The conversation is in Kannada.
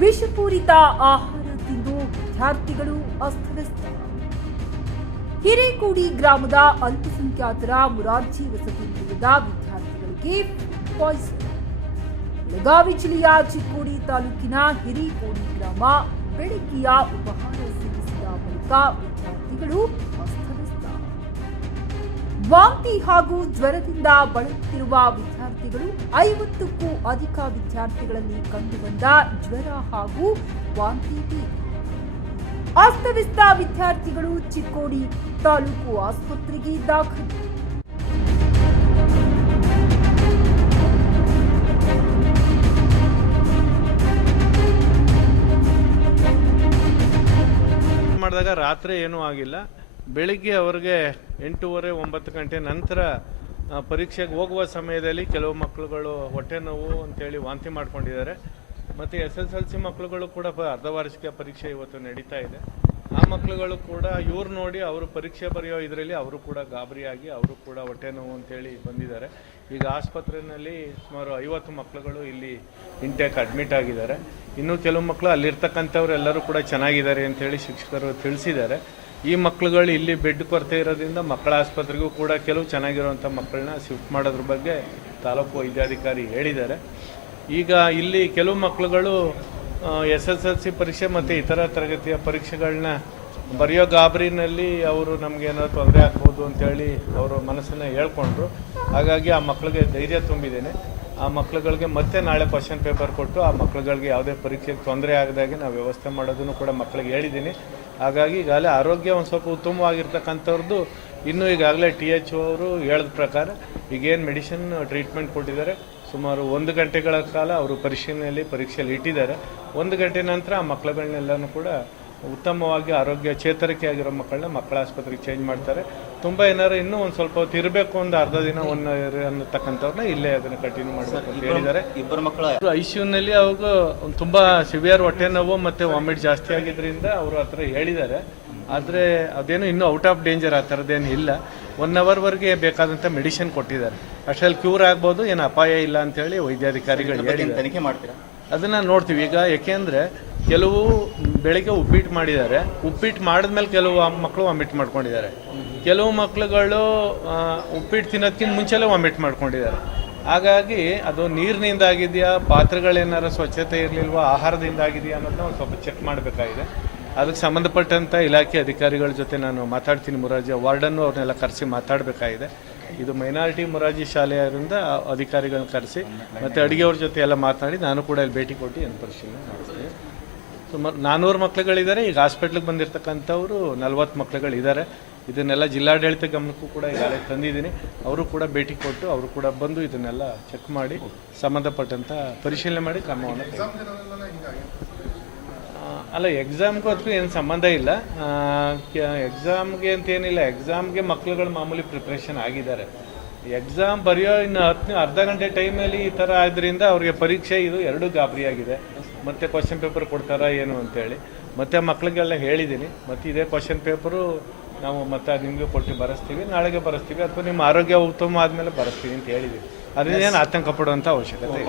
ವಿಷಪೂರಿತ ಆಹಾರ ತಿಂದು ವಿದ್ಯಾರ್ಥಿಗಳು ಅಸ್ತವ್ಯಸ್ತ. ಹಿರೇಕೋಡಿ ಗ್ರಾಮದ ಅಲ್ಪಸಂಖ್ಯಾತರ ಮುರಾರ್ಜಿ ವಸತಿ ನಿಲಯದ ವಿದ್ಯಾರ್ಥಿಗಳಿಗೆ ಪಾಯ್ಸನ್ ಬೆಳಗಾವಿ ಜಿಲ್ಲೆಯ ಚಿಕ್ಕೋಡಿ ತಾಲೂಕಿನ ಹಿರೇಕೋಡಿ ಗ್ರಾಮ ಬೆಳಗ್ಗೆಯ ಉಪಹಾರ ಸೇವಿಸಿದ ಬಳಿಕ ವಿದ್ಯಾರ್ಥಿಗಳು ಅಸ್ತವ್ಯಸ್ತ. ವಾಂತಿ ಹಾಗೂ ಜ್ವರದಿಂದ ಬಳಲುತ್ತಿರುವ ವಿದ್ಯಾರ್ಥಿಗಳು ಐವತ್ತಕ್ಕೂ ಅಧಿಕ ವಿದ್ಯಾರ್ಥಿಗಳಲ್ಲಿ ಕಂಡುಬಂದ ಜ್ವರ ಹಾಗೂ ವಾಂತಿ. ಅಸ್ತವ್ಯಸ್ತ ವಿದ್ಯಾರ್ಥಿಗಳು ಚಿಕ್ಕೋಡಿ ತಾಲೂಕು ಆಸ್ಪತ್ರೆಗೆ ದಾಖಲು ಮಾಡಿದಾಗ ರಾತ್ರಿ ಏನೂ ಆಗಿಲ್ಲ ಬೆಳಿಗ್ಗೆ ಅವ್ರಿಗೆ ಎಂಟೂವರೆ, ಒಂಬತ್ತು ಗಂಟೆ ನಂತರ ಪರೀಕ್ಷೆಗೆ ಹೋಗುವ ಸಮಯದಲ್ಲಿ ಕೆಲವು ಮಕ್ಕಳುಗಳು ಹೊಟ್ಟೆ ನೋವು ಅಂತೇಳಿ ವಾಂತಿ ಮಾಡ್ಕೊಂಡಿದ್ದಾರೆ. ಮತ್ತು ಎಸ್ ಎಸ್ ಎಲ್ ಸಿ ಮಕ್ಕಳುಗಳು ಕೂಡ ಪ- ಅರ್ಧ ವಾರ್ಷಿಕ ಪರೀಕ್ಷೆ ಇವತ್ತು ನಡೀತಾ ಇದೆ. ಆ ಮಕ್ಕಳುಗಳು ಕೂಡ ಇವ್ರು ನೋಡಿ ಅವರು ಪರೀಕ್ಷೆ ಬರೆಯೋ ಇದರಲ್ಲಿ ಅವರು ಕೂಡ ಗಾಬರಿಯಾಗಿ, ಅವರು ಕೂಡ ಹೊಟ್ಟೆ ನೋವು ಅಂತೇಳಿ ಬಂದಿದ್ದಾರೆ. ಈಗ ಆಸ್ಪತ್ರೆಯಲ್ಲಿ ಸುಮಾರು ಐವತ್ತು ಮಕ್ಕಳುಗಳು ಇಲ್ಲಿ ಇಂಟೇಕ್ ಅಡ್ಮಿಟ್ ಆಗಿದ್ದಾರೆ. ಇನ್ನೂ ಕೆಲವು ಮಕ್ಕಳು ಅಲ್ಲಿರ್ತಕ್ಕಂಥವ್ರು ಎಲ್ಲರೂ ಕೂಡ ಚೆನ್ನಾಗಿದ್ದಾರೆ ಅಂತೇಳಿ ಶಿಕ್ಷಕರು ತಿಳಿಸಿದ್ದಾರೆ. ಈ ಮಕ್ಕಳುಗಳು ಇಲ್ಲಿ ಬೆಡ್ ಕೊರತೆ ಇರೋದ್ರಿಂದ ಮಕ್ಕಳ ಆಸ್ಪತ್ರೆಗೂ ಕೂಡ ಕೆಲವು ಚೆನ್ನಾಗಿರುವಂಥ ಮಕ್ಕಳನ್ನ ಶಿಫ್ಟ್ ಮಾಡೋದ್ರ ಬಗ್ಗೆ ತಾಲೂಕು ವೈದ್ಯಾಧಿಕಾರಿ ಹೇಳಿದ್ದಾರೆ. ಈಗ ಇಲ್ಲಿ ಕೆಲವು ಮಕ್ಕಳುಗಳು ಎಸ್ ಎಸ್ ಎಲ್ ಸಿ ಪರೀಕ್ಷೆ ಮತ್ತು ಇತರ ತರಗತಿಯ ಪರೀಕ್ಷೆಗಳನ್ನ ಬರೆಯೋ ಗಾಬರಿನಲ್ಲಿ ಅವರು ನಮಗೇನಾದ್ರು ತೊಂದರೆ ಆಗ್ಬೋದು ಅಂತೇಳಿ ಅವರು ಮನಸ್ಸನ್ನು ಹೇಳ್ಕೊಂಡ್ರು. ಹಾಗಾಗಿ ಆ ಮಕ್ಕಳಿಗೆ ಧೈರ್ಯ ತುಂಬಿದ್ದೇನೆ. ಆ ಮಕ್ಳುಗಳಿಗೆ ಮತ್ತೆ ನಾಳೆ ಕ್ವಶನ್ ಪೇಪರ್ ಕೊಟ್ಟು ಆ ಮಕ್ಳುಗಳಿಗೆ ಯಾವುದೇ ಪರೀಕ್ಷೆಗೆ ತೊಂದರೆ ಆಗದಾಗೆ ನಾವು ವ್ಯವಸ್ಥೆ ಮಾಡೋದನ್ನು ಕೂಡ ಮಕ್ಳಿಗೆ ಹೇಳಿದ್ದೀನಿ. ಹಾಗಾಗಿ ಈಗಾಗಲೇ ಆರೋಗ್ಯ ಒಂದು ಸ್ವಲ್ಪ ಉತ್ತಮವಾಗಿರ್ತಕ್ಕಂಥವ್ರದ್ದು ಇನ್ನೂ ಈಗಾಗಲೇ ಟಿ ಎಚ್ ಅವರು ಹೇಳಿದ ಪ್ರಕಾರ ಈಗೇನು ಮೆಡಿಸಿನ್ ಟ್ರೀಟ್ಮೆಂಟ್ ಕೊಟ್ಟಿದ್ದಾರೆ. ಸುಮಾರು ಒಂದು ಗಂಟೆಗಳ ಕಾಲ ಅವರು ಪರಿಶೀಲನೆಯಲ್ಲಿ ಪರೀಕ್ಷೆಯಲ್ಲಿ ಇಟ್ಟಿದ್ದಾರೆ. ಒಂದು ಗಂಟೆ ನಂತರ ಆ ಮಕ್ಳುಗಳನ್ನೆಲ್ಲನೂ ಕೂಡ ಉತ್ತಮವಾಗಿ ಆರೋಗ್ಯ ಚೇತರಿಕೆ ಆಗಿರೋ ಮಕ್ಕಳನ್ನ ಮಕ್ಕಳ ಆಸ್ಪತ್ರೆಗೆ ಚೇಂಜ್ ಮಾಡ್ತಾರೆ. ತುಂಬ ಏನಾರು ಇನ್ನೂ ಒಂದು ಸ್ವಲ್ಪ ಹೊತ್ತು ಇರಬೇಕು ಒಂದು ಅರ್ಧ ದಿನ ಒನ್ ಅನ್ನತಕ್ಕಂಥವ್ರನ್ನ ಇಲ್ಲೇ ಅದನ್ನು ಕಂಟಿನ್ಯೂ ಮಾಡಬೇಕು ಅಂತ ಹೇಳಿದ್ದಾರೆ. ಇಬ್ಬರು ಮಕ್ಕಳು ಐ ಸಿ ಯುನಲ್ಲಿ ಅವಾಗ ಒಂದು ತುಂಬ ಸಿವಿಯರ್ ಹೊಟ್ಟೆ ನೋವು ಮತ್ತೆ ವಾಮಿಟ್ ಜಾಸ್ತಿ ಆಗಿದ್ರಿಂದ ಅವರು ಆ ಥರ ಹೇಳಿದ್ದಾರೆ. ಆದರೆ ಅದೇನು ಇನ್ನೂ ಔಟ್ ಆಫ್ ಡೇಂಜರ್ ಆ ಥರದ್ದೇನು ಇಲ್ಲ. ಒನ್ ಅವರ್ವರೆಗೆ ಬೇಕಾದಂಥ ಮೆಡಿಸಿನ್ ಕೊಟ್ಟಿದ್ದಾರೆ. ಅಷ್ಟರಲ್ಲಿ ಕ್ಯೂರ್ ಆಗ್ಬೋದು ಏನು ಅಪಾಯ ಇಲ್ಲ ಅಂತೇಳಿ ವೈದ್ಯಾಧಿಕಾರಿಗಳು ಹೇಳಿದ್ದಾರೆ. ತನಿಖೆ ಮಾಡ್ತೀರಾ? ಅದನ್ನ ನೋಡ್ತೀವಿ. ಈಗ ಯಾಕೆಂದ್ರೆ ಕೆಲವು ಬೆಳಿಗ್ಗೆ ಉಪ್ಪಿಟ್ಟು ಮಾಡಿದ್ದಾರೆ. ಉಪ್ಪಿಟ್ಟು ಮಾಡಿದ್ಮೇಲೆ ಕೆಲವು ಮಕ್ಕಳು ವಾಮಿಟ್ ಮಾಡ್ಕೊಂಡಿದ್ದಾರೆ. ಕೆಲವು ಮಕ್ಕಳುಗಳು ಉಪ್ಪಿಟ್ಟು ತಿನ್ನೋದಕ್ಕಿಂತ ಮುಂಚೆಲೇ ವಾಮಿಟ್ ಮಾಡ್ಕೊಂಡಿದ್ದಾರೆ. ಹಾಗಾಗಿ ಅದು ನೀರಿನಿಂದ ಆಗಿದೆಯಾ ಸ್ವಚ್ಛತೆ ಇರಲಿಲ್ವಾ, ಆಹಾರದಿಂದ ಆಗಿದೆಯಾ ಅನ್ನೋದನ್ನ ಒಂದು ಸ್ವಲ್ಪ ಚೆಕ್ ಮಾಡಬೇಕಾಗಿದೆ. ಅದಕ್ಕೆ ಸಂಬಂಧಪಟ್ಟಂಥ ಇಲಾಖೆ ಅಧಿಕಾರಿಗಳ ಜೊತೆ ನಾನು ಮಾತಾಡ್ತೀನಿ ಮುರಾರ್ಜಿ. ವಾರ್ಡನ್ನು ಅವ್ರನ್ನೆಲ್ಲ ಕರೆಸಿ ಮಾತಾಡಬೇಕಾಗಿದೆ. ಇದು ಮೈನಾರಿಟಿ ಮುರಾರ್ಜಿ ಶಾಲೆಯಿಂದ ಅಧಿಕಾರಿಗಳನ್ನ ಕರೆಸಿ, ಮತ್ತು ಅಡುಗೆಯವ್ರ ಜೊತೆ ಎಲ್ಲ ಮಾತನಾಡಿ ನಾನು ಕೂಡ ಇಲ್ಲಿ ಭೇಟಿ ಕೊಟ್ಟು ಏನು ಪರಿಶೀಲನೆ ಮಾಡ್ತೀನಿ. ಸುಮಾರು ನಾನ್ನೂರು ಮಕ್ಳುಗಳಿದ್ದಾರೆ. ಈಗ ಹಾಸ್ಪಿಟ್ಲಿಗೆ ಬಂದಿರತಕ್ಕಂಥವ್ರು ನಲ್ವತ್ತು ಮಕ್ಳುಗಳಿದ್ದಾರೆ. ಇದನ್ನೆಲ್ಲ ಜಿಲ್ಲಾಡಳಿತ ಗಮನಕ್ಕೂ ಕೂಡ ಈಗಾಗಲೇ ತಂದಿದ್ದೀನಿ. ಅವರು ಕೂಡ ಭೇಟಿ ಕೊಟ್ಟು ಅವರು ಕೂಡ ಬಂದು ಇದನ್ನೆಲ್ಲ ಚೆಕ್ ಮಾಡಿ ಸಂಬಂಧಪಟ್ಟಂಥ ಪರಿಶೀಲನೆ ಮಾಡಿ ಕ್ರಮವನ್ನು ಅಲ್ಲ ಎಕ್ಸಾಮ್ಗೂ ಅದಕ್ಕೂ ಏನು ಸಂಬಂಧ ಇಲ್ಲ. ಎಕ್ಸಾಮ್ಗೆ ಅಂತ ಏನಿಲ್ಲ. ಎಕ್ಸಾಮ್ಗೆ ಮಕ್ಳುಗಳು ಮಾಮೂಲಿ ಪ್ರಿಪ್ರೇಷನ್ ಆಗಿದ್ದಾರೆ. ಎಕ್ಸಾಮ್ ಬರೆಯೋ ಇನ್ನು ಹತ್ತು ಅರ್ಧ ಗಂಟೆ ಟೈಮಲ್ಲಿ ಈ ಥರ ಆದ್ರಿಂದ ಅವ್ರಿಗೆ ಪರೀಕ್ಷೆ ಇದು ಎರಡೂ ಗಾಬರಿಯಾಗಿದೆ. ಮತ್ತೆ ಕ್ವಶನ್ ಪೇಪರ್ ಕೊಡ್ತಾರಾ ಏನು ಅಂತೇಳಿ. ಮತ್ತೆ ಮಕ್ಳಿಗೆಲ್ಲ ಹೇಳಿದ್ದೀನಿ ಮತ್ತು ಇದೇ ಕ್ವಶನ್ ಪೇಪರು ನಾವು ಮತ್ತೆ ನಿಮಗೆ ಕೊಟ್ಟು ಬರೆಸ್ತೀವಿ. ನಾಳೆಗೆ ಬರೆಸ್ತೀವಿ. ಅಥವಾ ನಿಮ್ಮ ಆರೋಗ್ಯ ಉತ್ತಮ ಆದಮೇಲೆ ಬರೆಸ್ತೀವಿ ಅಂತ ಹೇಳಿದ್ದೀವಿ ಅದರಿಂದ ಏನು ಆತಂಕ ಪಡುವಂಥ ಅವಶ್ಯಕತೆ